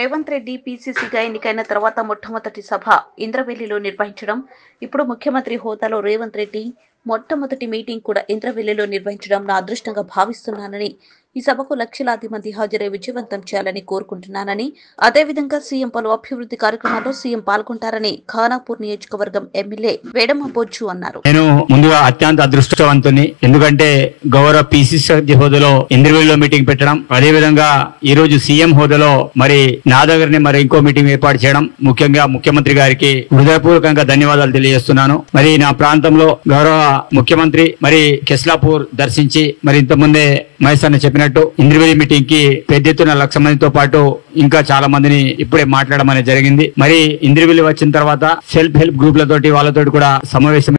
రేవంత్ రెడ్డి పీసీసీగా ఎన్నికైన తర్వాత మొట్టమొదటి సభ ఇంద్రవెల్లిలో నిర్వహించడం, ఇప్పుడు ముఖ్యమంత్రి హోదాలో రేవంత్ రెడ్డి మొట్టమొదటి మీటింగ్ కూడా ఇంద్రవెల్లిలో నిర్వహించడం నా అదృష్టంగా భావిస్తున్నానని, ఈ సభకు లక్షలాది మంది హాజరై విజయవంతం చేయాలని కోరుకుంటున్నానని, అదేవిధంగా సీఎం పలు అభివృద్ధి కార్యక్రమాల్లో సీఎం పాల్గొంటారని ఖానాపూర్ నియోజకవర్గం ఎమ్మెల్యే వేడమ బొజ్జు అన్నారు. నేను ముందుగా అత్యంత అదృష్టవంతుని, ఎందుకంటే గౌరవ పీసీసీ హోదాలో ఇంద్రవెల్లిలో మీటింగ్ పెట్టడం, అదేవిధంగా ఈ రోజు సీఎం హోదాలో మరి నా దగ్గరనే మరి ఇంకో మీటింగ్ ఏర్పాటు చేయడం, ముఖ్యంగా ముఖ్యమంత్రి గారికి హృదయపూర్వకంగా ధన్యవాదాలు తెలియజేస్తున్నాను. మరి నా ప్రాంతంలో గౌరవ ముఖ్యమంత్రి మరి కెస్లాపూర్ దర్శించి మరి ఇంతకుముందే మహేష్ అన్న చెప్పినట్టు ఇంద్రవెల్లి మీటింగ్ కి పెద్ద ఎత్తున 1,00,000 మందితో పాటు ఇంకా చాలా మందిని ఇప్పుడే మాట్లాడడం అనేది జరిగింది. మరి ఇంద్రవెల్లి వచ్చిన తర్వాత సెల్ఫ్ హెల్ప్ గ్రూప్లతోటి వాళ్ళతోటి కూడా సమావేశం